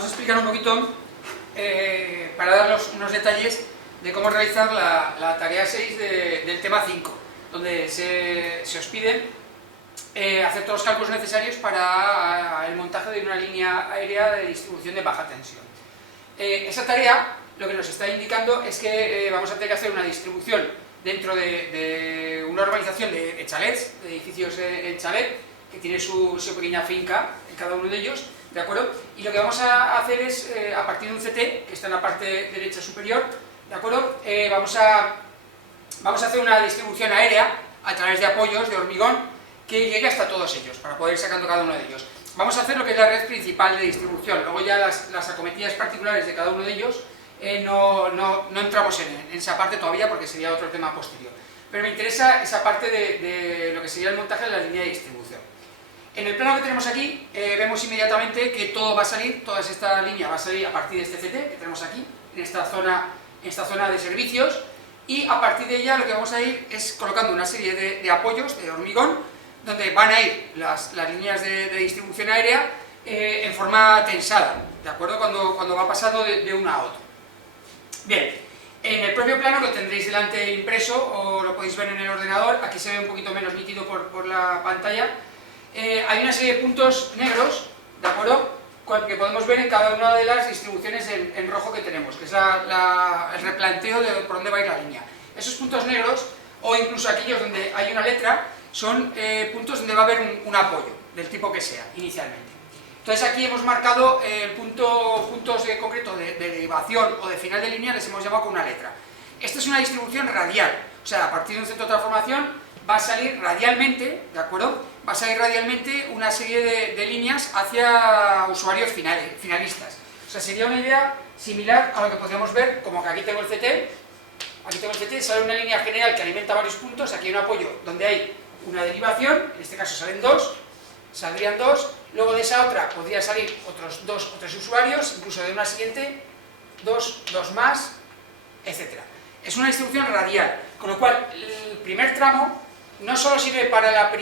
vamos a explicar un poquito, para daros unos detalles de cómo realizar la tarea 6 del tema 5, donde se os pide hacer todos los cálculos necesarios para el montaje de una línea aérea de distribución de baja tensión. Esa tarea lo que nos está indicando es que vamos a tener que hacer una distribución dentro de una urbanización de chalets, de edificios en chalet, que tiene su pequeña finca en cada uno de ellos, ¿de acuerdo? Y lo que vamos a hacer es, a partir de un CT, que está en la parte derecha superior, ¿de acuerdo? Vamos a hacer una distribución aérea a través de apoyos de hormigón que llegue hasta todos ellos, para poder ir sacando cada uno de ellos. Vamos a hacer lo que es la red principal de distribución, luego ya las acometidas particulares de cada uno de ellos no entramos en esa parte todavía porque sería otro tema posterior. Pero me interesa esa parte de lo que sería el montaje de la línea de distribución. En el plano que tenemos aquí, vemos inmediatamente que todo va a salir, toda esta línea va a salir a partir de este CT que tenemos aquí, en esta zona de servicios, y a partir de ella lo que vamos a ir es colocando una serie de apoyos de hormigón, donde van a ir las líneas de distribución aérea en forma tensada, ¿de acuerdo? Cuando va pasando de una a otra. Bien, en el propio plano que tendréis delante impreso, o lo podéis ver en el ordenador, aquí se ve un poquito menos nítido por la pantalla, hay una serie de puntos negros, ¿de acuerdo?, que podemos ver en cada una de las distribuciones en rojo que tenemos, que es el replanteo de por dónde va a ir la línea. Esos puntos negros, o incluso aquellos donde hay una letra, son puntos donde va a haber un apoyo, del tipo que sea, inicialmente. Entonces aquí hemos marcado puntos concretos de derivación o de final de línea, les hemos llamado con una letra. Esta es una distribución radial, o sea, a partir de un centro de transformación va a salir radialmente, ¿de acuerdo? Va a salir radialmente una serie de líneas hacia usuarios finalistas. O sea, sería una idea similar a lo que podríamos ver, como que aquí tengo el CT, sale una línea general que alimenta varios puntos, aquí hay un apoyo donde hay una derivación, en este caso saldrían dos, luego de esa otra podría salir otros dos o tres usuarios, incluso de una siguiente, dos más, etc. Es una distribución radial, con lo cual el primer tramo no solo sirve para el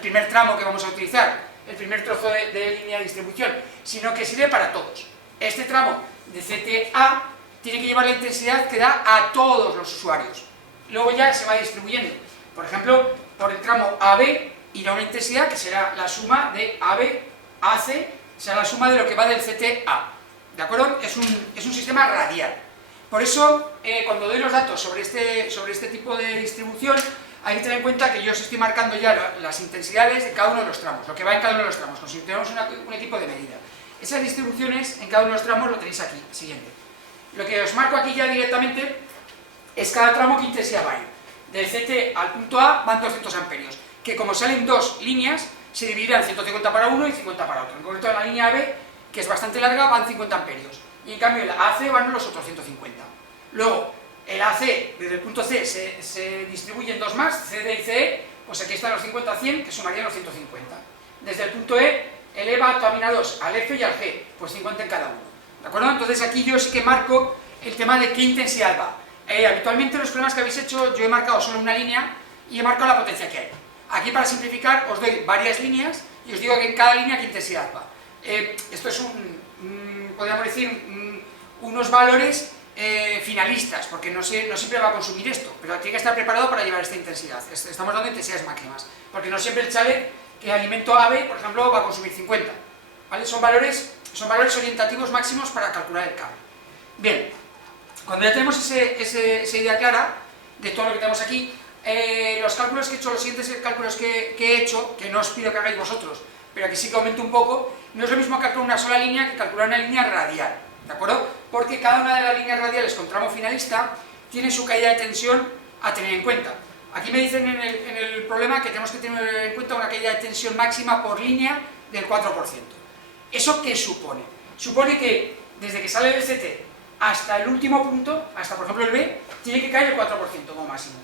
primer tramo que vamos a utilizar, el primer trozo de línea de distribución, sino que sirve para todos. Este tramo de CTA tiene que llevar la intensidad que da a todos los usuarios. Luego ya se va distribuyendo. Por ejemplo, por el tramo AB irá una intensidad que será la suma de AB, AC, será la suma de lo que va del CTA. ¿De acuerdo? Es un sistema radial. Por eso, cuando doy los datos sobre este tipo de distribución, hay que tener en cuenta que yo os estoy marcando ya las intensidades de cada uno de los tramos, lo que va en cada uno de los tramos, como si tuviéramos un equipo de medida. Esas distribuciones en cada uno de los tramos lo tenéis aquí, siguiente. Lo que os marco aquí ya directamente es cada tramo que intensidad va a ir. Del CT al punto A van 200 amperios, que como salen dos líneas, se dividirán 150 para uno y 50 para otro. En concreto, en la línea AB, que es bastante larga, van 50 amperios. Y en cambio, el AC van los otros 150. Luego, el AC, desde el punto C, se distribuye en dos más, CD y CE, pues aquí están los 50 a 100, que sumarían los 150. Desde el punto E, el E va también a 2, al F y al G, pues 50 en cada uno. ¿De acuerdo? Entonces aquí yo sí que marco el tema de qué intensidad va. Habitualmente en los problemas que habéis hecho, yo he marcado solo una línea y he marcado la potencia que hay. Aquí, para simplificar, os doy varias líneas y os digo que en cada línea qué intensidad va. Esto es podríamos decir, unos valores finalistas, porque no siempre va a consumir esto, pero tiene que estar preparado para llevar esta intensidad. Estamos dando intensidades máximas, porque no siempre el chalet que alimento AB, por ejemplo, va a consumir 50. ¿Vale? Son valores orientativos máximos para calcular el cable. Bien, cuando ya tenemos esa idea clara de todo lo que tenemos aquí, los cálculos que he hecho, los siguientes cálculos que he hecho, que no os pido que hagáis vosotros, pero aquí sí que aumento un poco, no es lo mismo calcular una sola línea que calcular una línea radial, ¿de acuerdo? Porque cada una de las líneas radiales con tramo finalista tiene su caída de tensión a tener en cuenta. Aquí me dicen en el problema que tenemos que tener en cuenta una caída de tensión máxima por línea del 4%. ¿Eso qué supone? Supone que desde que sale del CT hasta el último punto, hasta por ejemplo el B, tiene que caer el 4% como máximo.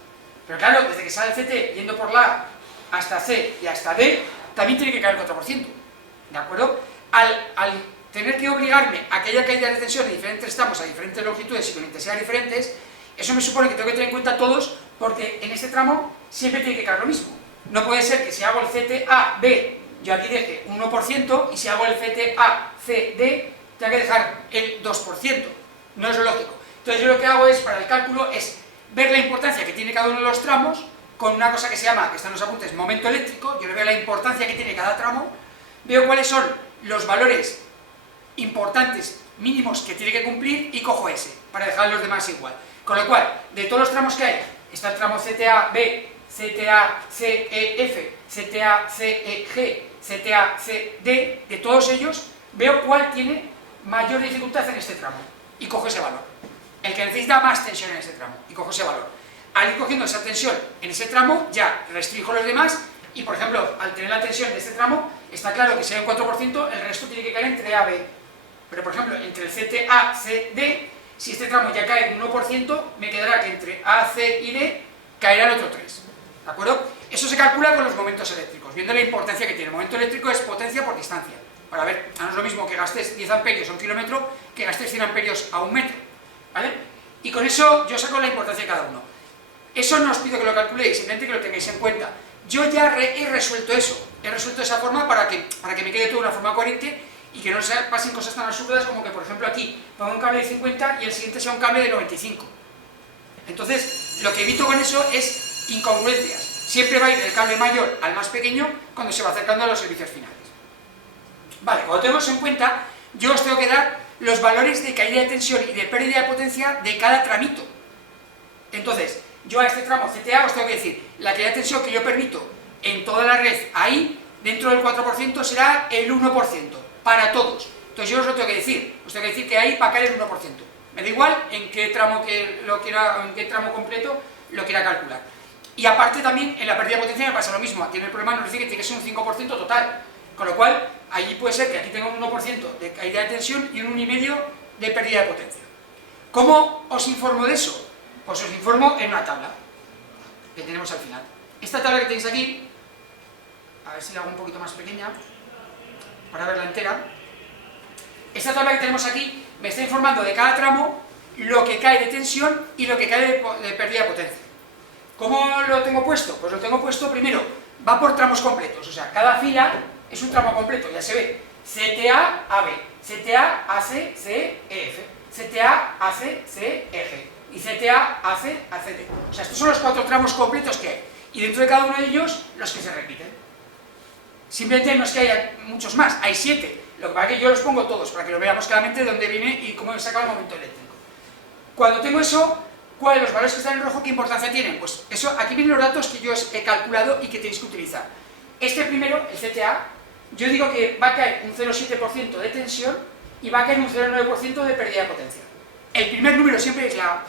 Pero claro, desde que sale el CT yendo por la A hasta C y hasta D, también tiene que caer el 4%. ¿De acuerdo? Al tener que obligarme a que haya caídas de tensión en diferentes tramos, a diferentes longitudes y con intensidades diferentes, eso me supone que tengo que tener en cuenta todos, porque en este tramo siempre tiene que caer lo mismo. No puede ser que si hago el CT A, B yo aquí deje un 1% y si hago el CTA-CD, tengo que dejar el 2%. No es lo lógico. Entonces yo lo que hago es, para el cálculo, es ver la importancia que tiene cada uno de los tramos con una cosa que se llama, que está en los apuntes, momento eléctrico. Yo le veo la importancia que tiene cada tramo, veo cuáles son los valores importantes, mínimos, que tiene que cumplir y cojo ese, para dejar los demás igual. Con lo cual, de todos los tramos que hay, está el tramo CTA-B, CTA-CEF, CTA-CEG, CTA-CD, de todos ellos, veo cuál tiene mayor dificultad en este tramo y cojo ese valor. El que necesita más tensión en ese tramo y cojo ese valor. Al ir cogiendo esa tensión en ese tramo, ya restringo los demás y, por ejemplo, al tener la tensión de este tramo, está claro que si hay un 4%, el resto tiene que caer entre A y B. Pero, por ejemplo, entre el CTA-CD, si este tramo ya cae en 1%, me quedará que entre A, C y D caerá el otro 3. ¿De acuerdo? Eso se calcula con los momentos eléctricos, viendo la importancia que tiene. El momento eléctrico es potencia por distancia. Para ver, no es lo mismo que gastes 10 amperios a 1 kilómetro que gastes 100 amperios a 1 metro. ¿Vale? Y con eso yo saco la importancia de cada uno. Eso no os pido que lo calculéis, simplemente que lo tengáis en cuenta. Yo ya he resuelto eso, he resuelto esa forma para que me quede todo de una forma coherente y que no se pasen cosas tan absurdas como que, por ejemplo, aquí pongo un cable de 50 y el siguiente sea un cable de 95. Entonces, lo que evito con eso es incongruencias. Siempre va a ir el cable mayor al más pequeño cuando se va acercando a los servicios finales. Vale, cuando tenemos en cuenta, yo os tengo que dar los valores de caída de tensión y de pérdida de potencia de cada tramito. Entonces, yo a este tramo CTA os tengo que decir, la caída de tensión que yo permito en toda la red ahí, dentro del 4% será el 1%, para todos. Entonces yo os lo tengo que decir, que ahí va a caer el 1%. Me da igual en qué tramo completo lo quiera calcular. Y aparte también, en la pérdida de potencia me pasa lo mismo, aquí en el problema nos dice que tiene que ser un 5% total, con lo cual, allí puede ser que aquí tenga un 1% de caída de tensión y un 1,5% de pérdida de potencia. ¿Cómo os informo de eso? Pues os informo en una tabla que tenemos al final. Esta tabla que tenéis aquí, a ver si la hago un poquito más pequeña, para verla entera. Esta tabla que tenemos aquí me está informando de cada tramo lo que cae de tensión y lo que cae de pérdida de potencia. ¿Cómo lo tengo puesto? Pues lo tengo puesto primero, va por tramos completos, o sea, cada fila es un tramo completo, ya se ve, CTA AB, CTA AC CEF, CTA AC CEG y CTA AC ACD. O sea, estos son los 4 tramos completos que hay, y dentro de cada uno de ellos los que se repiten. Simplemente no es que haya muchos más, hay 7, lo que pasa es que yo los pongo todos para que lo veamos claramente de dónde viene y cómo he sacado el momento eléctrico. Cuando tengo eso, ¿cuáles los valores que están en rojo, qué importancia tienen? Pues eso, aquí vienen los datos que yo os he calculado y que tenéis que utilizar. Este primero, el CTA, yo digo que va a caer un 0,7% de tensión y va a caer un 0,9% de pérdida de potencia. El primer número siempre es la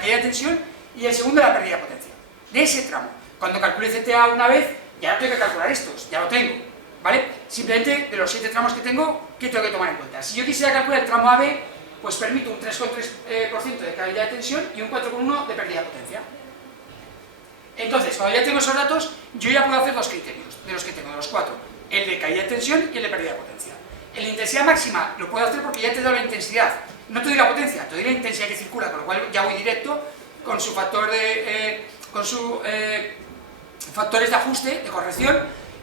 caída de tensión y el segundo la pérdida de potencia. De ese tramo. Cuando calcule CTA una vez, ya no tengo que calcular estos, ya lo tengo, ¿vale? Simplemente de los 7 tramos que tengo, ¿qué tengo que tomar en cuenta? Si yo quisiera calcular el tramo AB, pues permito un 3,3% de caída de tensión y un 4,1% de pérdida de potencia. Entonces, cuando ya tengo esos datos, yo ya puedo hacer 2 criterios, de los que tengo, de los 4. El de caída de tensión y el de pérdida de potencia. El de intensidad máxima lo puedo hacer porque ya te doy la intensidad. No te doy la potencia, te doy la intensidad que circula, con lo cual ya voy directo con su factor de... factores de ajuste, de corrección,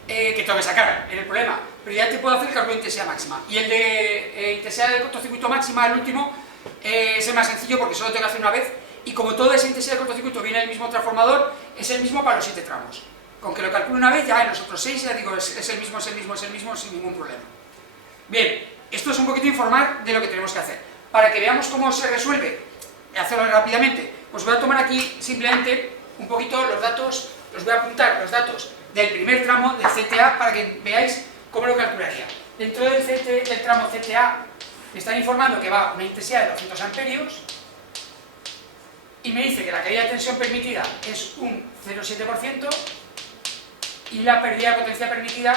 que tengo que sacar en el problema. Pero ya te puedo hacer el cálculo de intensidad máxima. Y el de intensidad de cortocircuito máxima, el último, es el más sencillo porque solo tengo que hacer una vez. Y como toda esa intensidad de cortocircuito viene del mismo transformador, es el mismo para los 7 tramos. Con que lo calculo una vez, ya en los otros 6 ya digo, es el mismo, sin ningún problema. Bien, esto es un poquito informar de lo que tenemos que hacer. Para que veamos cómo se resuelve, hacerlo rápidamente, pues voy a tomar aquí simplemente un poquito los datos, os voy a apuntar los datos del primer tramo del CTA para que veáis cómo lo calcularía. Dentro del tramo CTA me están informando que va a una intensidad de 200 amperios y me dice que la caída de tensión permitida es un 0,7% y la pérdida de potencia permitida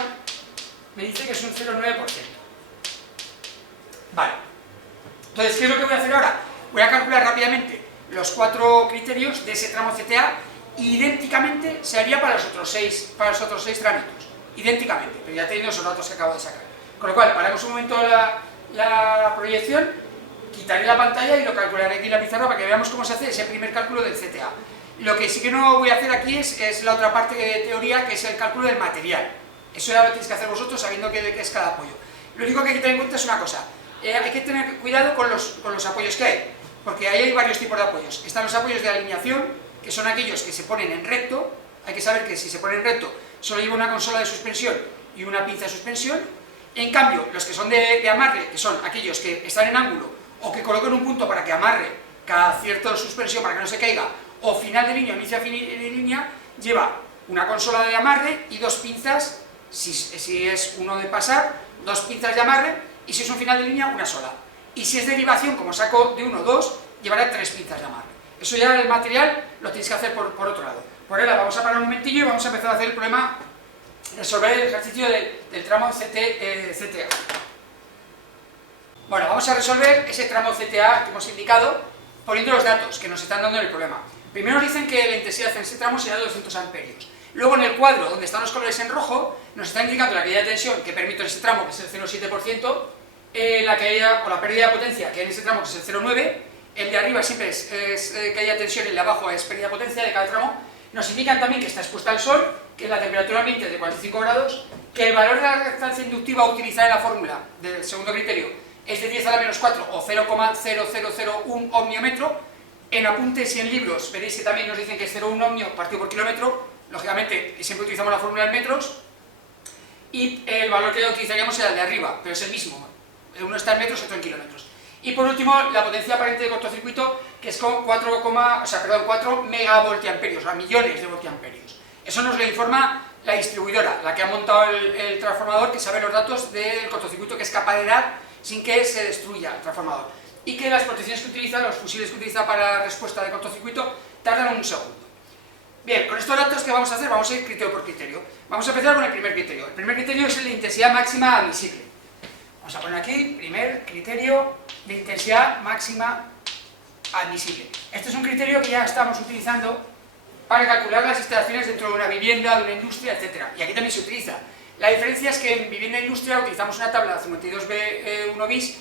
me dice que es un 0,9%. Vale. Entonces, ¿qué es lo que voy a hacer ahora? Voy a calcular rápidamente los 4 criterios de ese tramo CTA y idénticamente se haría para los otros 6 trámites. Idénticamente, pero ya teniendo esos datos que acabo de sacar. Con lo cual, paramos un momento la proyección, quitaré la pantalla y lo calcularé aquí en la pizarra para que veamos cómo se hace ese primer cálculo del CTA. Lo que sí que no voy a hacer aquí es la otra parte de teoría, que es el cálculo del material. Eso ya lo tenéis que hacer vosotros sabiendo qué es cada apoyo. Lo único que hay que tener en cuenta es una cosa, hay que tener cuidado con los apoyos que hay, porque ahí hay varios tipos de apoyos. Están los apoyos de alineación, que son aquellos que se ponen en recto. Hay que saber que si se pone en recto solo lleva una consola de suspensión y una pinza de suspensión. En cambio, los que son de amarre, que son aquellos que están en ángulo o que colocan un punto para que amarre cada cierta suspensión para que no se caiga, o final de línea o inicio de línea, lleva una consola de amarre y dos pinzas, si es uno de pasar, dos pinzas de amarre, y si es un final de línea, una sola. Y si es derivación, como saco de uno o dos, llevará tres pinzas de amarre. Eso ya el material lo tenéis que hacer por otro lado. Por ahora vamos a parar un momentillo y vamos a empezar a hacer el problema, resolver el ejercicio del tramo CTA. Bueno, vamos a resolver ese tramo CTA que hemos indicado poniendo los datos que nos están dando en el problema. Primero nos dicen que la intensidad en ese tramo será de 200 amperios. Luego en el cuadro, donde están los colores en rojo, nos está indicando la caída de tensión que permite en ese tramo, que es el 0,7%, la caída o la pérdida de potencia, que hay en ese tramo, que es el 0,9%, el de arriba siempre es caída de tensión y el de abajo es pérdida de potencia de cada tramo. Nos indican también que está expuesta al sol, que la temperatura ambiente es de 45 grados, que el valor de la reactancia inductiva a utilizar en la fórmula del segundo criterio es de 10 a la menos 4 o 0,0001 ohmiómetro. En apuntes y en libros veréis que también nos dicen que es 0,1 ohmio partido por kilómetro. Lógicamente siempre utilizamos la fórmula en metros, y el valor que utilizaríamos era el de arriba, pero es el mismo. Uno está en metros, otro en kilómetros. Y por último, la potencia aparente de cortocircuito, que es con 4 megavoltiamperios, o millones de voltiamperios. Eso nos lo informa la distribuidora, la que ha montado el transformador, que sabe los datos del cortocircuito que es capaz de dar sin que se destruya el transformador. Y que las protecciones que utiliza, los fusibles que utiliza para la respuesta de cortocircuito, tardan un segundo. Bien, con estos datos, ¿qué vamos a hacer? Vamos a ir criterio por criterio. Vamos a empezar con el primer criterio. El primer criterio es el de intensidad máxima admisible. Vamos a poner aquí, primer criterio de intensidad máxima admisible. Este es un criterio que ya estamos utilizando para calcular las instalaciones dentro de una vivienda, de una industria, etc. Y aquí también se utiliza. La diferencia es que en vivienda e industria utilizamos una tabla 52B1 bis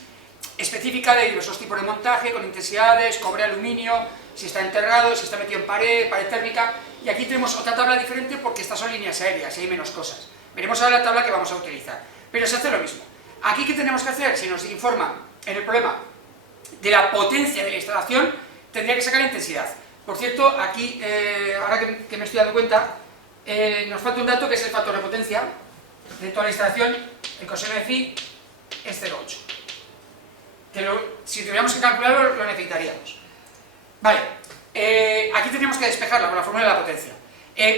específica de diversos tipos de montaje, con intensidades, cobre, aluminio, si está enterrado, si está metido en pared térmica, y aquí tenemos otra tabla diferente porque estas son líneas aéreas y hay menos cosas. Veremos ahora la tabla que vamos a utilizar, pero se hace lo mismo. Aquí, ¿qué tenemos que hacer? Si nos informa en el problema de la potencia de la instalación, tendría que sacar la intensidad. Por cierto, aquí, ahora que me estoy dando cuenta, nos falta un dato que es el factor de potencia de toda la instalación. El coseno de phi es 0,8. Si tuviéramos que calcularlo, lo necesitaríamos. Vale, aquí tendríamos que despejarla con la fórmula de la potencia.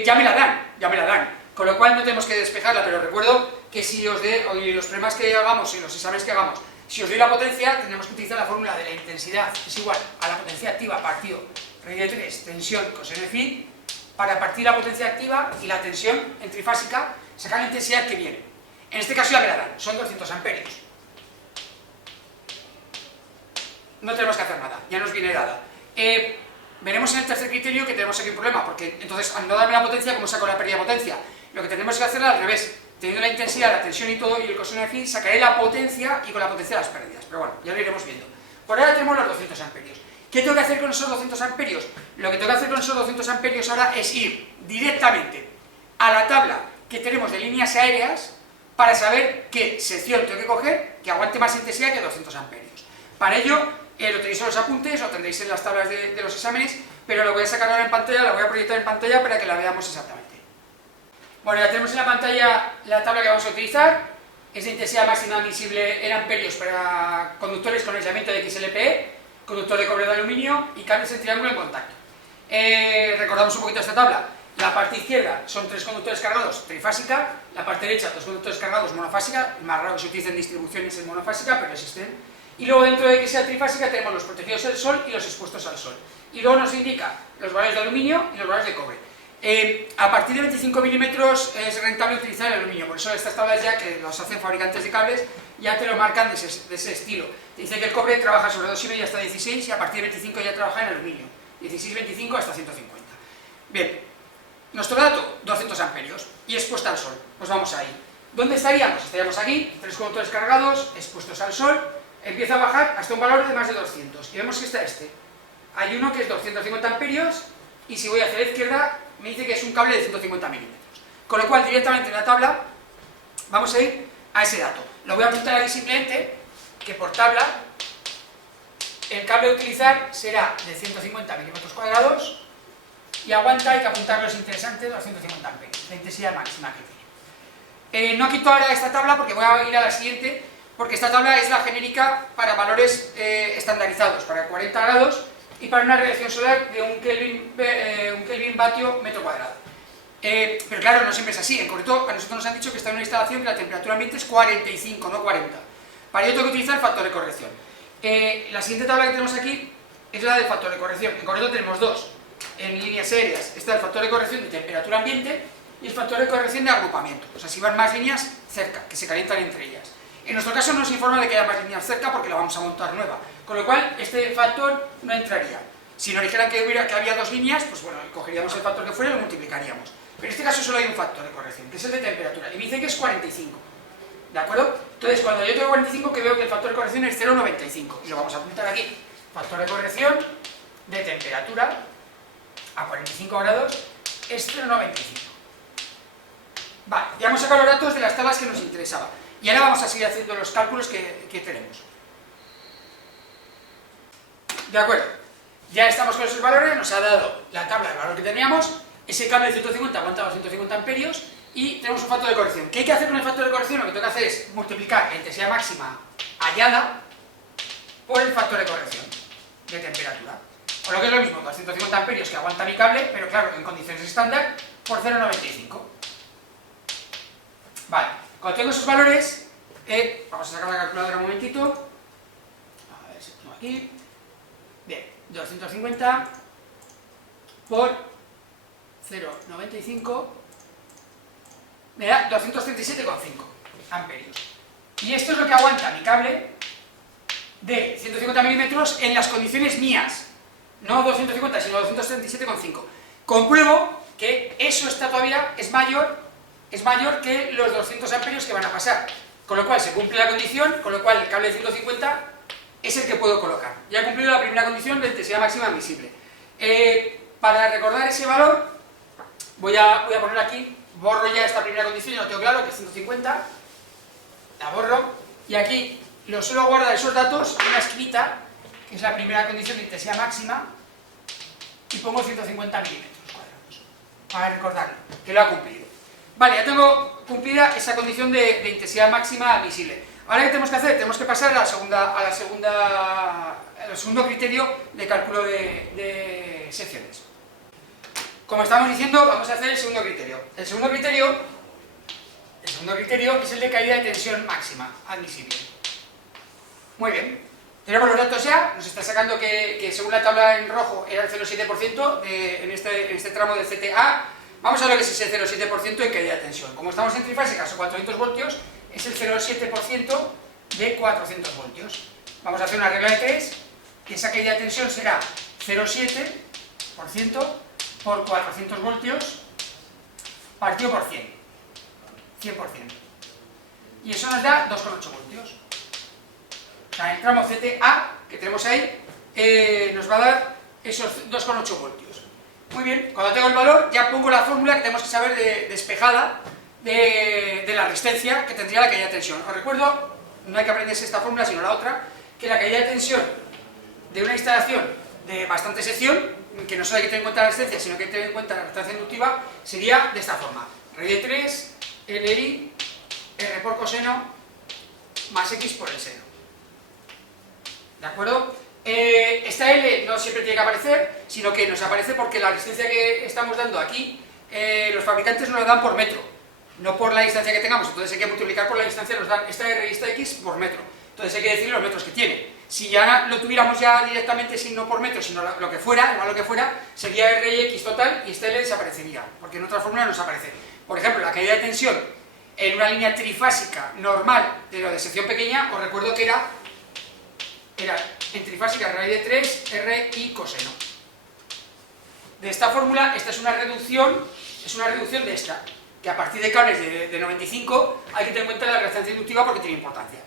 Ya me la dan, con lo cual no tenemos que despejarla, pero recuerdo que si os doy los problemas que hagamos y los exámenes que hagamos, si os doy la potencia, tendremos que utilizar la fórmula de la intensidad, que es igual a la potencia activa partido raíz de 3, tensión coseno de phi, para partir la potencia activa y la tensión en trifásica, sacar la intensidad que viene. En este caso ya me la dan, son 200 amperios. No tenemos que hacer nada, ya nos viene dada. Veremos en el tercer criterio que tenemos aquí un problema, porque entonces al no darme la potencia, ¿cómo saco la pérdida de potencia? Lo que tenemos que hacer es al revés, teniendo la intensidad, la tensión y todo, y el coseno de phi, sacaré la potencia y con la potencia las pérdidas. Pero bueno, ya lo iremos viendo. Por ahora tenemos los 200 amperios. ¿Qué tengo que hacer con esos 200 amperios? Lo que tengo que hacer con esos 200 amperios ahora es ir directamente a la tabla que tenemos de líneas aéreas para saber qué sección tengo que coger que aguante más intensidad que 200 amperios. Para ello, lo tenéis en los apuntes, lo tendréis en las tablas de los exámenes, pero lo voy a sacar ahora en pantalla, la voy a proyectar en pantalla para que la veamos exactamente. Bueno, ya tenemos en la pantalla la tabla que vamos a utilizar. Es de intensidad máxima admisible en amperios para conductores con aislamiento de XLPE, conductor de cobre de aluminio y cables en triángulo en contacto. Recordamos un poquito esta tabla. La parte izquierda son 3 conductores cargados trifásica, la parte derecha 2 conductores cargados monofásica, el más raro que se utiliza en distribuciones es monofásica, pero existen. Y luego dentro de que sea trifásica tenemos los protegidos del sol y los expuestos al sol. Y luego nos indica los valores de aluminio y los valores de cobre. A partir de 25 milímetros es rentable utilizar el aluminio, por eso estas tablas ya que los hacen fabricantes de cables ya te lo marcan de ese estilo. Te dice que el cobre trabaja sobre 2,5 hasta 16 y a partir de 25 ya trabaja en aluminio, 16, 25 hasta 150. Bien, nuestro dato, 200 amperios y expuesta al sol, pues vamos ahí. ¿Dónde estaríamos? Estaríamos aquí, 3 conductores cargados, expuestos al sol, empieza a bajar hasta un valor de más de 200 y vemos que está este. Hay uno que es 250 amperios y si voy hacia la izquierda me dice que es un cable de 150 milímetros. Con lo cual directamente en la tabla Vamos a ir a ese dato. Lo voy a apuntar aquí simplemente, que por tabla el cable a utilizar será de 150 milímetros cuadrados y aguanta, hay que apuntarlo, es interesante, 250 amperios, la intensidad máxima que tiene. No quito ahora esta tabla porque voy a ir a la siguiente, porque esta tabla es la genérica para valores estandarizados, para 40 grados y para una radiación solar de un Kelvin vatio metro cuadrado. Pero claro, no siempre es así. En concreto, a nosotros nos han dicho que está en una instalación que la temperatura ambiente es 45, no 40. Para ello tengo que utilizar el factor de corrección. La siguiente tabla que tenemos aquí es la del factor de corrección. En concreto tenemos dos en líneas aéreas. Está el factor de corrección de temperatura ambiente y el factor de corrección de agrupamiento. O sea, si van más líneas cerca, que se calientan entre ellas. En nuestro caso no nos informa de que haya más líneas cerca porque la vamos a montar nueva. Con lo cual, este factor no entraría. Si nos dijeran que había dos líneas, pues bueno, cogeríamos el factor que fuera y lo multiplicaríamos. Pero en este caso solo hay un factor de corrección, que es el de temperatura. Y me dice que es 45. ¿De acuerdo? Entonces, cuando yo tengo 45, que veo que el factor de corrección es 0,95. Y lo vamos a apuntar aquí. Factor de corrección de temperatura a 45 grados es 0,95. Vale, ya hemos sacado los datos de las tablas que nos interesaba. Y ahora vamos a seguir haciendo los cálculos que tenemos. De acuerdo. Ya estamos con esos valores, nos ha dado la tabla del valor que teníamos. Ese cable de 150 aguanta 250 amperios y tenemos un factor de corrección. ¿Qué hay que hacer con el factor de corrección? Lo que tengo que hacer es multiplicar la intensidad máxima hallada por el factor de corrección de temperatura. O lo que es lo mismo, 250 amperios que aguanta mi cable, pero claro, en condiciones estándar, por 0,95. Vale, cuando tengo esos valores, vamos a sacar la calculadora un momentito. A ver si tengo aquí. Bien, 250 por 0,95 me da 237,5 amperios. Y esto es lo que aguanta mi cable de 150 milímetros en las condiciones mías. No 250, sino 237,5. Compruebo que eso es mayor que los 200 amperios que van a pasar. Con lo cual se cumple la condición, con lo cual el cable de 150 es el que puedo colocar. Ya he cumplido la primera condición de intensidad máxima admisible. Para recordar ese valor, voy a poner aquí, borro ya esta primera condición, ya lo tengo claro, que es 150, la borro, y aquí lo suelo guardar esos datos en una esquinita, que es la primera condición de intensidad máxima, y pongo 150 milímetros cuadrados, para recordarlo, que lo ha cumplido. Vale, ya tengo cumplida esa condición de intensidad máxima admisible. Ahora, ¿qué tenemos que hacer? Tenemos que pasar al segundo criterio de cálculo de secciones. Como estamos diciendo, vamos a hacer el segundo criterio. El segundo criterio es el de caída de tensión máxima admisible. Muy bien. Tenemos los datos ya, nos está sacando que según la tabla en rojo era el 0,7% en este tramo de CTA. Vamos a ver qué es ese 0,7% en caída de tensión. Como estamos en trifásicas o 400 voltios, es el 0,7% de 400 voltios. Vamos a hacer una regla de 3, y esa caída de tensión será 0,7% por 400 voltios partido por 100%. Y eso nos da 2,8 voltios. O sea, el tramo CTA que tenemos ahí nos va a dar esos 2,8 voltios. Muy bien, cuando tengo el valor ya pongo la fórmula que tenemos que saber despejada de la resistencia que tendría la caída de tensión. Os recuerdo, no hay que aprenderse esta fórmula sino la otra, que la caída de tensión de una instalación de bastante sección, que no solo hay que tener en cuenta la resistencia, sino que hay que tener en cuenta la resistencia inductiva, sería de esta forma: raíz de 3, LI, R por coseno, más X por el seno. ¿De acuerdo? Esta L no siempre tiene que aparecer, sino que nos aparece porque la resistencia que estamos dando aquí, los fabricantes nos la dan por metro, no por la distancia que tengamos. Entonces hay que multiplicar por la distancia, nos dan esta R y esta X por metro. Entonces hay que decir los metros que tiene. Si ya lo tuviéramos ya directamente, sin no por metro, sino lo que fuera, igual lo que fuera, sería R y X total y esta L desaparecería, porque en otra fórmula nos aparece. Por ejemplo, la caída de tensión en una línea trifásica normal, pero de sección pequeña, os recuerdo que era en trifásica raíz de 3, R y coseno. De esta fórmula, esta es una reducción de esta, que a partir de cables de 95 hay que tener en cuenta la resistencia inductiva porque tiene importancia.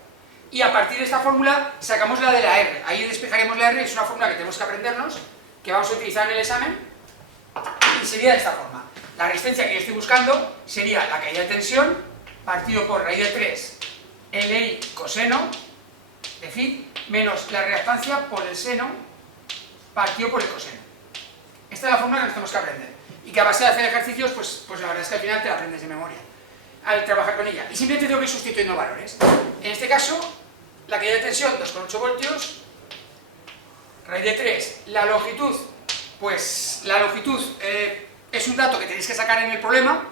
Y a partir de esta fórmula sacamos la de la R, ahí despejaremos la R, es una fórmula que tenemos que aprendernos, que vamos a utilizar en el examen, y sería de esta forma. La resistencia que yo estoy buscando sería la caída de tensión partido por raíz de 3 LI coseno de phi menos la reactancia por el seno partido por el coseno. Esta es la fórmula que nos tenemos que aprender y que a base de hacer ejercicios, pues la verdad es que al final te la aprendes de memoria al trabajar con ella. Y simplemente tengo que ir sustituyendo valores. En este caso, la caída de tensión 2,8 voltios, raíz de 3, la longitud, pues la longitud es un dato que tenéis que sacar en el problema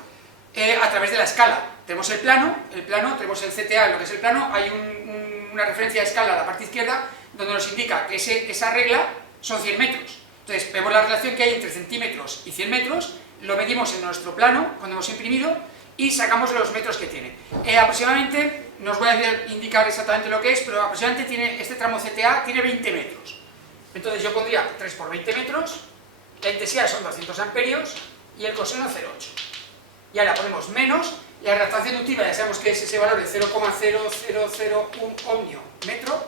a través de la escala. Tenemos el plano, tenemos el CTA, lo que es el plano, hay una referencia de escala a la parte izquierda donde nos indica que esa regla son 100 metros. Entonces vemos la relación que hay entre centímetros y 100 metros, lo medimos en nuestro plano cuando hemos imprimido y sacamos los metros que tiene. Aproximadamente, no os voy a indicar exactamente lo que es, pero aproximadamente este tramo CTA tiene 20 metros. Entonces yo pondría 3 por 20 metros, la intensidad son 200 amperios y el coseno 0,8. Y ahora ponemos menos, la reactancia inductiva ya sabemos que es ese valor de 0,0001 ohmio metro,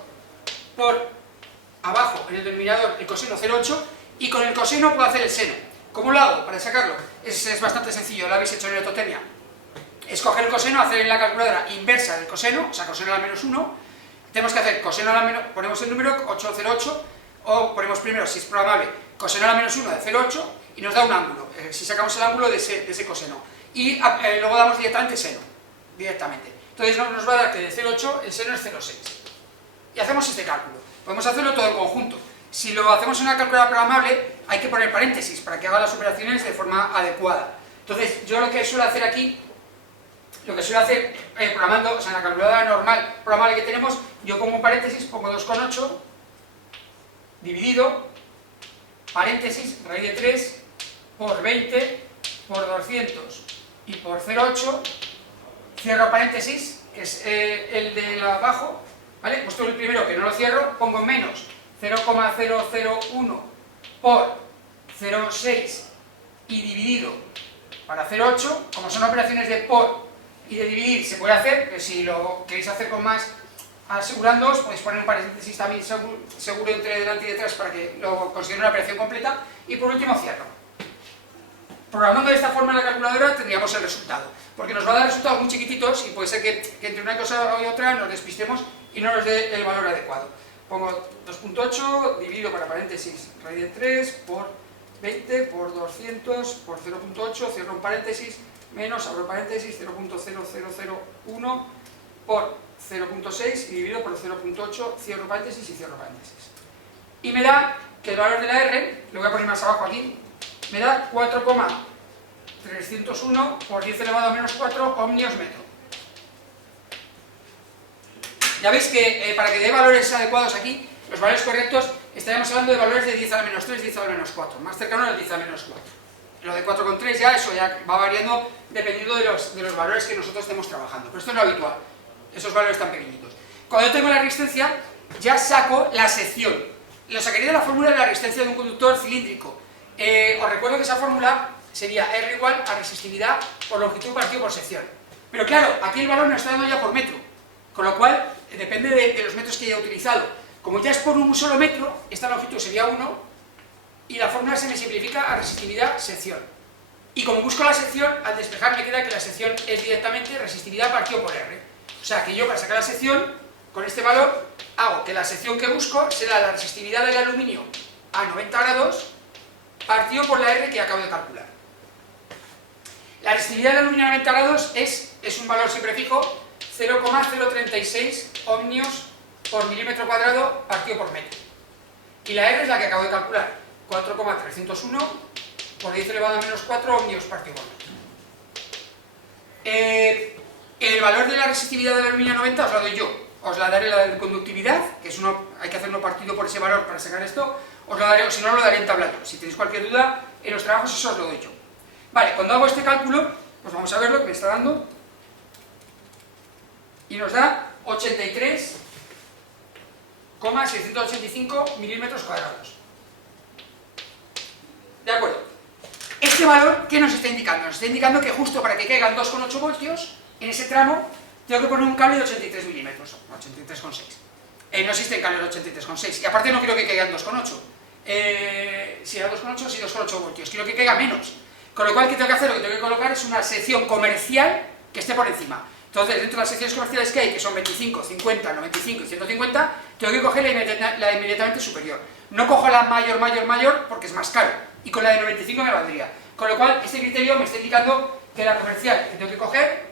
por abajo en el denominador el coseno 0,8, y con el coseno puedo hacer el seno. ¿Cómo lo hago para sacarlo? Es bastante sencillo, lo habéis hecho en electrotermia. Escoger el coseno, hacer en la calculadora inversa del coseno, o sea, coseno a la menos 1. Tenemos que hacer coseno a la menos, ponemos el número 808, o ponemos primero, si es programable, coseno a la menos 1 de 0,8 y nos da un ángulo, si sacamos el ángulo de ese coseno. Y luego damos directamente seno, directamente. Entonces nos va a dar que de 0,8 el seno es 0,6. Y hacemos este cálculo. Podemos hacerlo todo en conjunto. Si lo hacemos en una calculadora programable, hay que poner paréntesis para que haga las operaciones de forma adecuada. Entonces, yo lo que suelo hacer aquí, programando, o sea, en la calculadora normal programable que tenemos, yo pongo un paréntesis, pongo 2,8, dividido, paréntesis, raíz de 3, por 20, por 200 y por 0,8, cierro paréntesis, que es el de abajo, ¿vale? Pues todo el primero que no lo cierro, pongo menos 0,001 por 0,6 y dividido para 0,8, como son operaciones de por y de dividir, se puede hacer, que si lo queréis hacer con más asegurándoos, podéis poner un paréntesis también seguro entre delante y detrás para que lo considere una operación completa, y por último cierro. Programando de esta forma en la calculadora tendríamos el resultado, porque nos va a dar resultados muy chiquititos y puede ser que entre una cosa y otra nos despistemos y no nos dé el valor adecuado. Pongo 2,8, divido para paréntesis raíz de 3 por 20 por 200 por 0,8, cierro un paréntesis, menos, abro paréntesis, 0,0001 por 0,6 y divido por 0,8, cierro paréntesis y cierro paréntesis. Y me da que el valor de la R, lo voy a poner más abajo aquí, me da 4,301 por 10 elevado a menos 4 ohmios metro. Ya veis que para que dé valores adecuados aquí, los valores correctos, estaríamos hablando de valores de 10 a la menos 3, 10 a la menos 4, más cercano al 10 a la menos 4. Lo de 4,3 ya, eso ya va variando dependiendo de los valores que nosotros estemos trabajando, pero esto es lo habitual, esos valores tan pequeñitos. Cuando yo tengo la resistencia, ya saco la sección. Lo sacaría de la fórmula de la resistencia de un conductor cilíndrico. Os recuerdo que esa fórmula sería R igual a resistividad por longitud partido por sección. Pero claro, aquí el valor me está dando ya por metro, con lo cual depende de los metros que haya utilizado. Como ya es por un solo metro, esta longitud sería 1 y la fórmula se me simplifica a resistividad sección. Y como busco la sección, al despejar me queda que la sección es directamente resistividad partido por R. O sea que yo para sacar la sección, con este valor, hago que la sección que busco será la resistividad del aluminio a 90 grados partido por la R que acabo de calcular. La resistividad del aluminio a 90 grados es un valor siempre fijo, 0,036 ohmios por milímetro cuadrado partido por metro. Y la R es la que acabo de calcular, 4,301 por 10 elevado a menos 4 ohmios partido por metro. El valor de la resistividad del aluminio a 90 os la doy yo. Os la daré la de conductividad, que es hay que hacerlo partido por ese valor para sacar esto, os lo daré, o si no lo daré en tablado. Si tenéis cualquier duda, en los trabajos eso os lo doy yo. Vale, cuando hago este cálculo, pues vamos a ver lo que me está dando. Y nos da 83,685 milímetros cuadrados. ¿De acuerdo? Este valor, ¿qué nos está indicando? Nos está indicando que justo para que caigan 2,8 voltios, en ese tramo, tengo que poner un cable de 83 milímetros, 83,6. No existen cables de 83,6, y aparte no quiero que caigan 2,8. Si era 2,8, sí 2,8 voltios, quiero que caiga menos. Con lo cual, ¿qué tengo que hacer? Lo que tengo que colocar es una sección comercial que esté por encima. Entonces, dentro de las secciones comerciales que hay, que son 25, 50, 95 y 150, tengo que coger la inmediatamente superior. No cojo la mayor, mayor, mayor, porque es más caro, y con la de 95 me valdría. Con lo cual, este criterio me está indicando que la comercial que tengo que coger,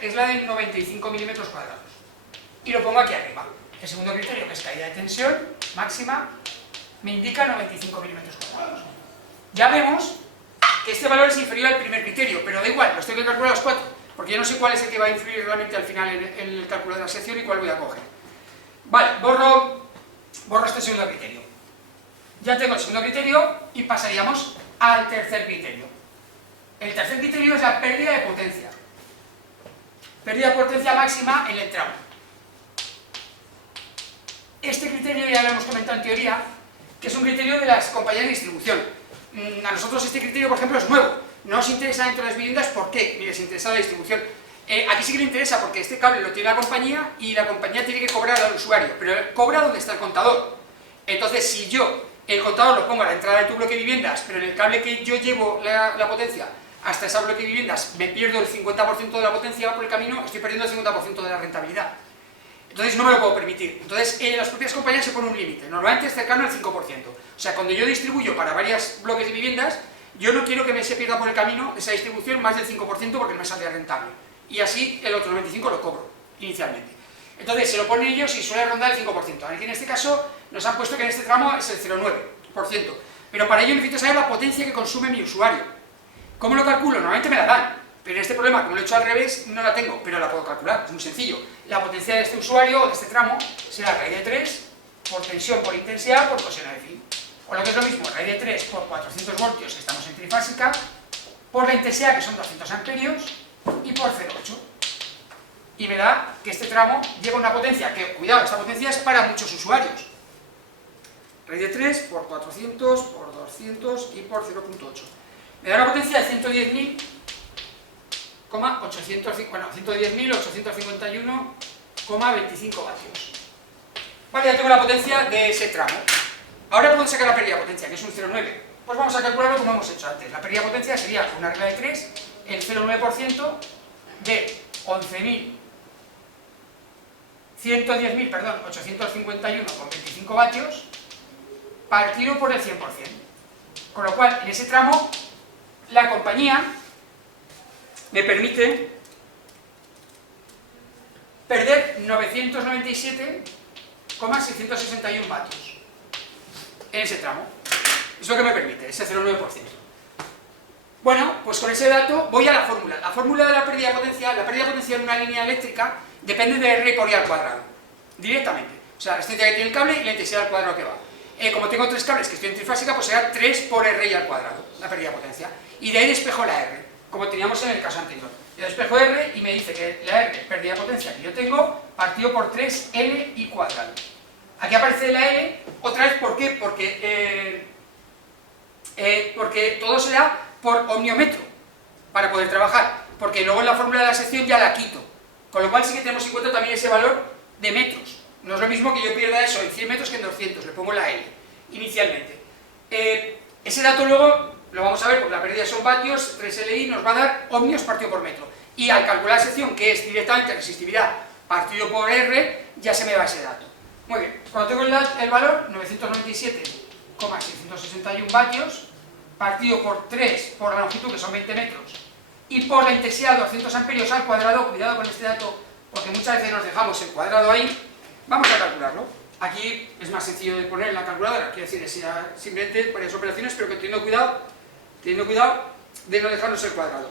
es la de 95 milímetros cuadrados. Y lo pongo aquí arriba. El segundo criterio, que es caída de tensión máxima, me indica 95 milímetros cuadrados. Ya vemos que este valor es inferior al primer criterio, pero da igual, los tengo que calcular los cuatro, porque yo no sé cuál es el que va a influir realmente al final en el cálculo de la sección y cuál voy a coger. Vale, borro este segundo criterio. Ya tengo el segundo criterio y pasaríamos al tercer criterio. El tercer criterio es la pérdida de potencia. Pérdida de potencia máxima en el tramo. Este criterio ya lo hemos comentado en teoría, que es un criterio de las compañías de distribución. A nosotros este criterio, por ejemplo, es nuevo. No os interesa dentro de las viviendas, ¿por qué? Mire, os interesa la distribución. Aquí sí que le interesa porque este cable lo tiene la compañía y la compañía tiene que cobrar al usuario, pero cobra donde está el contador. Entonces, si yo el contador lo pongo a la entrada de tu bloque de viviendas, pero en el cable que yo llevo la potencia hasta ese bloque de viviendas me pierdo el 50% de la potencia por el camino, estoy perdiendo el 50% de la rentabilidad. Entonces no me lo puedo permitir. Entonces las propias compañías se ponen un límite, normalmente es cercano al 5%. O sea, cuando yo distribuyo para varios bloques de viviendas, yo no quiero que se pierda por el camino esa distribución más del 5% porque no me saldría rentable. Y así el otro 95% lo cobro, inicialmente. Entonces se lo ponen ellos y suele rondar el 5%. Aquí en este caso nos han puesto que en este tramo es el 0,9%. Pero para ello necesito saber la potencia que consume mi usuario. ¿Cómo lo calculo? Normalmente me la dan. Pero en este problema, como lo he hecho al revés, no la tengo, pero la puedo calcular, es muy sencillo. La potencia de este usuario, o de este tramo, será raíz de 3 por tensión por intensidad por coseno de phi. O lo que es lo mismo, raíz de 3 por 400 voltios, que estamos en trifásica, por la intensidad, que son 200 amperios, y por 0,8. Y me da que este tramo lleva una potencia, que, cuidado, esta potencia es para muchos usuarios. Raíz de 3 por 400 por 200 y por 0,8. Me da una potencia de 110.851,25 vatios. Vale, ya tengo la potencia de ese tramo. Ahora puedo sacar la pérdida de potencia, que es un 0,9. Pues vamos a calcularlo como hemos hecho antes. La pérdida de potencia sería una regla de 3, el 0,9% de 851,25 vatios, partido por el 100%. Con lo cual, en ese tramo, la compañía me permite perder 997,661 vatios en ese tramo. Es lo que me permite, ese 0,9%. Bueno, pues con ese dato voy a la fórmula. La fórmula de la pérdida de potencia en una línea eléctrica depende de R por I al cuadrado, directamente. O sea, la resistencia que tiene el cable y la intensidad al cuadrado que va. Como tengo tres cables que estoy en trifásica, pues será 3 por R I al cuadrado, la pérdida de potencia. Y de ahí despejo la R, como teníamos en el caso anterior. Yo despejo R y me dice que la R, pérdida de potencia que yo tengo, partido por 3L I cuadrado. Aquí aparece la L, otra vez, ¿por qué? Porque todo se da por ohmiómetro, para poder trabajar. Porque luego en la fórmula de la sección ya la quito. Con lo cual sí que tenemos en cuenta también ese valor de metros. No es lo mismo que yo pierda eso en 100 metros que en 200, le pongo la L, inicialmente. Ese dato luego lo vamos a ver, porque la pérdida son vatios, 3LI nos va a dar ohmios partido por metro. Y al calcular la sección, que es directamente resistividad partido por R, ya se me va ese dato. Muy bien, cuando tengo el valor, 997,661 vatios, partido por 3 por la longitud, que son 20 metros, y por la intensidad, 200 amperios al cuadrado, cuidado con este dato, porque muchas veces nos dejamos el cuadrado ahí, vamos a calcularlo. Aquí es más sencillo de poner en la calculadora, quiero decir, es simplemente varias operaciones, pero que teniendo cuidado de no dejarnos el cuadrado.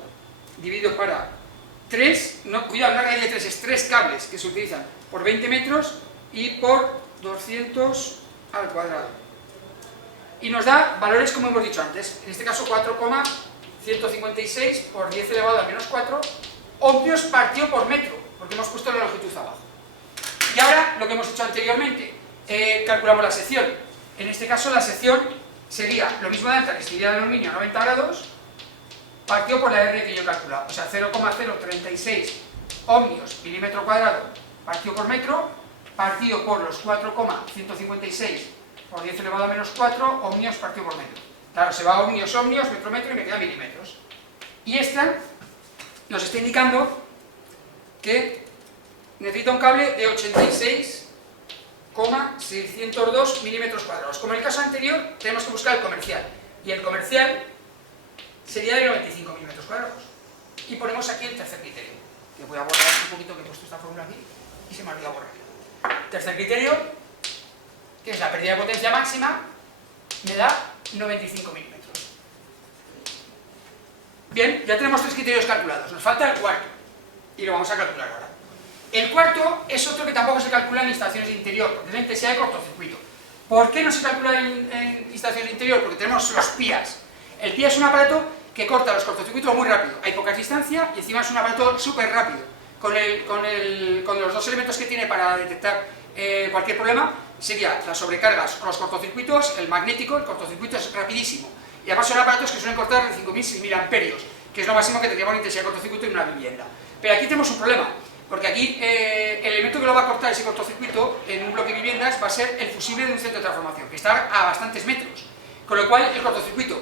Divido para 3, cuidado, no raíz de 3, es 3 cables que se utilizan por 20 metros y por 200 al cuadrado. Y nos da valores como hemos dicho antes, en este caso 4,156 por 10 elevado a menos 4 ohmios partido por metro, porque hemos puesto la longitud abajo. Y ahora, lo que hemos hecho anteriormente, calculamos la sección. En este caso la sección sería lo mismo de alta resistividad de aluminio a 90 grados, partido por la R que yo he calculado, o sea 0,036 ohmios milímetro cuadrado partido por metro, partido por los 4,156 por 10 elevado a menos 4 ohmios partido por metro. Claro, se va ohmios, ohmios, metro, metro y me quedan milímetros. Y esta nos está indicando que necesita un cable de 86,602 milímetros cuadrados. Como en el caso anterior, tenemos que buscar el comercial, y el comercial sería de 95 milímetros cuadrados. Y ponemos aquí el tercer criterio, que voy a borrar un poquito, que he puesto esta fórmula aquí, y se me ha olvidado borrar. Tercer criterio, que es la pérdida de potencia máxima, me da 95 milímetros. Bien, ya tenemos tres criterios calculados, nos falta el cuarto, y lo vamos a calcular ahora. El cuarto es otro que tampoco se calcula en instalaciones de interior, porque es la intensidad de cortocircuito. ¿Por qué no se calcula en instalaciones de interior? Porque tenemos los PIAs. El PIA es un aparato que corta los cortocircuitos muy rápido, hay poca distancia y encima es un aparato súper rápido. Con los dos elementos que tiene para detectar cualquier problema, sería las sobrecargas o los cortocircuitos, el magnético, el cortocircuito es rapidísimo. Y además son aparatos que suelen cortar de 5.000-6.000 amperios, que es lo máximo que tendríamos la intensidad de cortocircuito en una vivienda. Pero aquí tenemos un problema, porque aquí el elemento que lo va a cortar ese cortocircuito en un bloque de viviendas va a ser el fusible de un centro de transformación, que está a bastantes metros. Con lo cual el cortocircuito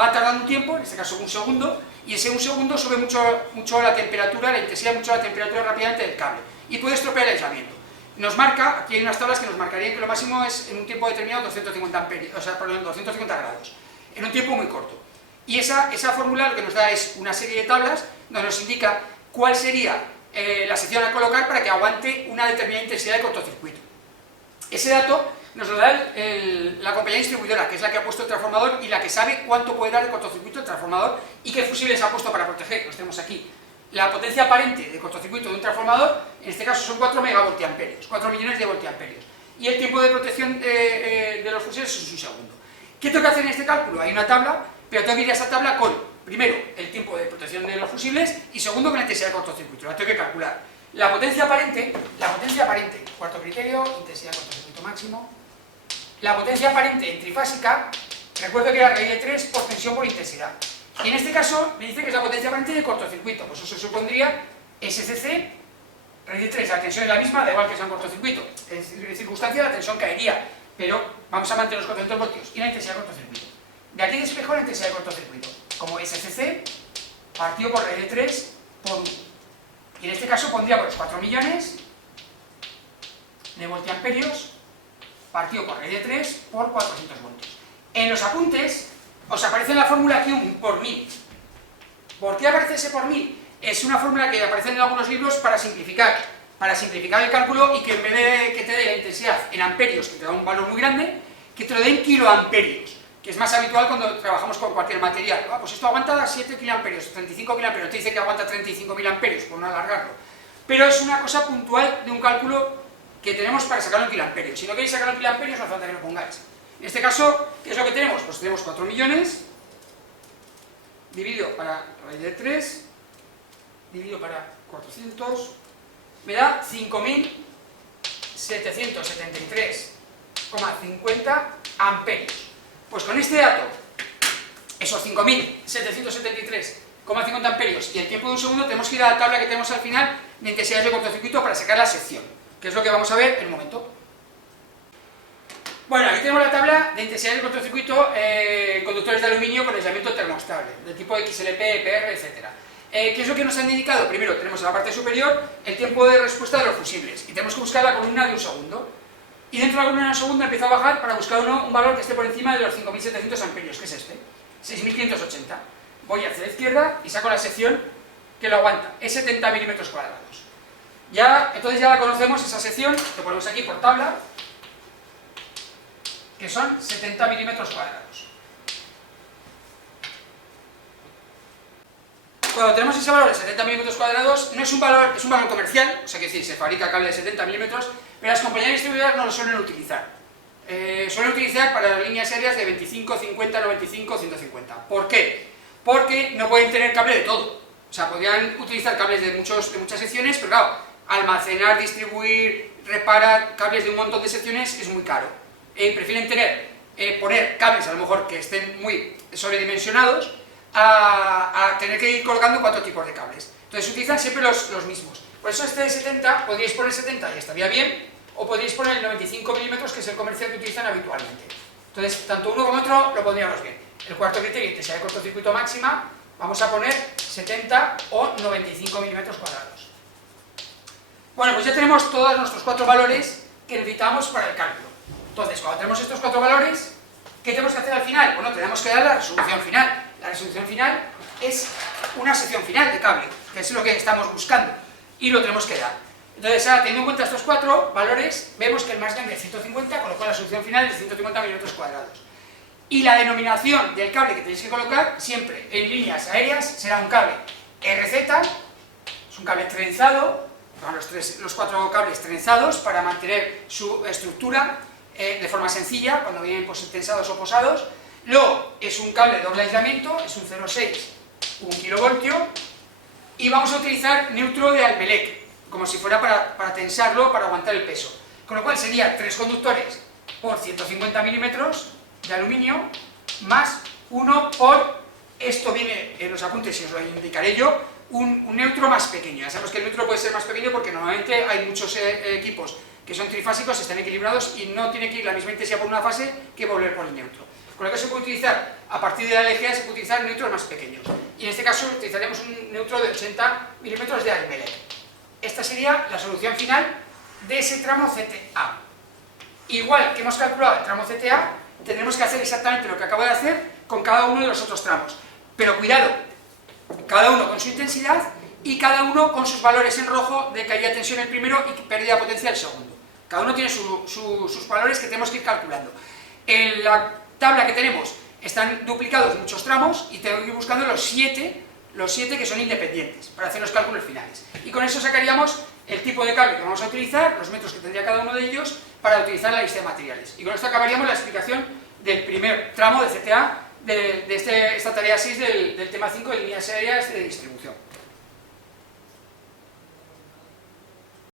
va tardando un tiempo, en este caso un segundo, y ese un segundo sube mucho la temperatura, la intensidad mucho la temperatura rápidamente del cable, y puede estropear el aislamiento. Nos marca, aquí hay unas tablas que nos marcarían que lo máximo es en un tiempo determinado 250 amperios, o sea, perdón, 250 grados, en un tiempo muy corto. Y esa fórmula lo que nos da es una serie de tablas donde nos indica cuál sería la sección a colocar para que aguante una determinada intensidad de cortocircuito. Ese dato nos lo da la compañía distribuidora, que es la que ha puesto el transformador y la que sabe cuánto puede dar de cortocircuito el transformador y qué fusibles ha puesto para proteger. Los tenemos aquí. La potencia aparente de cortocircuito de un transformador, en este caso son 4 megavoltiamperios, 4 millones de voltiamperios. Y el tiempo de protección de los fusibles es un segundo. ¿Qué tengo que hacer en este cálculo? Hay una tabla, pero tengo que ir a esa tabla con, primero, el tiempo de protección de los fusibles y segundo, con la intensidad de cortocircuito. La tengo que calcular. La potencia aparente, cuarto criterio, intensidad de cortocircuito máximo. La potencia aparente en trifásica, recuerdo que era raíz de 3 por tensión por intensidad. Y en este caso me dice que es la potencia aparente de cortocircuito, pues eso supondría SCC, raíz de 3, la tensión es la misma, da igual que sea un cortocircuito. En circunstancia la tensión caería, pero vamos a mantener los 400 voltios y la intensidad de cortocircuito. De aquí despejo la intensidad de cortocircuito, como SCC partido por raíz de 3 por 1. Y en este caso pondría por los 4 millones de voltiamperios partido por raíz de 3 por 400 voltios. En los apuntes os aparece la fórmula aquí un por 1000. ¿Por qué aparece ese por 1000? Es una fórmula que aparece en algunos libros para simplificar el cálculo y que en vez de que te dé la intensidad en amperios, que te da un valor muy grande, que te lo dé en kiloamperios, que es más habitual cuando trabajamos con cualquier material. Pues esto aguanta 7 kiloamperios, 35 kiloamperios, te dice que aguanta 35.000 amperios, por no alargarlo. Pero es una cosa puntual de un cálculo que tenemos para sacarlo en kiloamperios. Si no queréis sacarlo en kiloamperios, no hace falta que lo pongáis. En este caso, ¿qué es lo que tenemos? Pues tenemos 4 millones, dividido para raíz de 3, dividido para 400, me da 5.773,50 amperios. Pues con este dato, esos 5.773,50 amperios y el tiempo de un segundo, tenemos que ir a la tabla que tenemos al final de intensidades de cortocircuito para sacar la sección, que es lo que vamos a ver en un momento. Bueno, aquí tenemos la tabla de intensidad de cortocircuito en conductores de aluminio con aislamiento termoestable, del tipo XLP, EPR, etc. ¿Qué es lo que nos han indicado? Primero, tenemos en la parte superior el tiempo de respuesta de los fusibles, y tenemos que buscar la columna de un segundo. Y dentro de la columna de un segundo empiezo a bajar para buscar un valor que esté por encima de los 5.700 amperios, que es este, 6.580. Voy hacia la izquierda y saco la sección que lo aguanta, es 70 milímetros cuadrados. Entonces ya la conocemos, esa sección, que ponemos aquí por tabla, que son 70 milímetros cuadrados. Cuando tenemos ese valor de 70 milímetros cuadrados, no es un valor, es un valor comercial, o sea que sí, se fabrica cable de 70 milímetros, pero las compañías distribuidoras no lo suelen utilizar. Suelen utilizar para las líneas aéreas de 25, 50, 95, 150. ¿Por qué? Porque no pueden tener cable de todo. O sea, podrían utilizar cables de muchas secciones, pero claro, almacenar, distribuir, reparar cables de un montón de secciones es muy caro. Prefieren poner cables a lo mejor que estén muy sobredimensionados a tener que ir colocando 4 tipos de cables. Entonces utilizan siempre los mismos. Por eso este de 70, podríais poner 70 y estaría bien, o podríais poner el 95 milímetros, que es el comercial que utilizan habitualmente. Entonces, tanto uno como otro lo pondríamos bien. El cuarto criterio, intensidad de cortocircuito máxima, Vamos a poner 70 o 95 milímetros cuadrados. Bueno, pues ya tenemos todos nuestros 4 valores que necesitamos para el cálculo. Entonces, cuando tenemos estos 4 valores, ¿qué tenemos que hacer al final? Bueno, tenemos que dar la resolución final. La resolución final es una sección final de cable, que es lo que estamos buscando, y lo tenemos que dar. Entonces, ahora, teniendo en cuenta estos 4 valores, vemos que el más grande es 150, con lo cual la solución final es 150 milímetros cuadrados. Y la denominación del cable que tenéis que colocar, siempre en líneas aéreas, será un cable RZ, es un cable trenzado, con los 4 cables trenzados para mantener su estructura de forma sencilla, cuando vienen pues, tensados o posados. Luego, es un cable de doble aislamiento, es un 0,6, 1 kilovoltio, y vamos a utilizar neutro de Almelec, como si fuera para tensarlo, para aguantar el peso. Con lo cual serían 3 conductores por 150 milímetros de aluminio, más 1 por, esto viene en los apuntes y os lo indicaré yo, un neutro más pequeño. Ya sabemos que el neutro puede ser más pequeño porque normalmente hay muchos equipos que son trifásicos, están equilibrados y no tiene que ir la misma intensidad por una fase que volver por el neutro. Con lo que se puede utilizar, a partir de la LGA se puede utilizar neutros más pequeños. Y en este caso utilizaremos un neutro de 80 milímetros de Almelec. Esta sería la solución final de ese tramo CTA. Igual que hemos calculado el tramo CTA, tendremos que hacer exactamente lo que acabo de hacer con cada uno de los otros tramos. Pero cuidado, cada uno con su intensidad y cada uno con sus valores en rojo de caída de tensión el primero y pérdida de potencia el segundo. Cada uno tiene sus valores que tenemos que ir calculando. En la tabla que tenemos están duplicados muchos tramos y tengo que ir buscando los 7 que son independientes para hacer los cálculos finales. Y con eso sacaríamos el tipo de cable que vamos a utilizar, los metros que tendría cada uno de ellos para utilizar la lista de materiales. Y con esto acabaríamos la explicación del primer tramo de CTA de esta tarea 6 del tema 5 de líneas aéreas de distribución.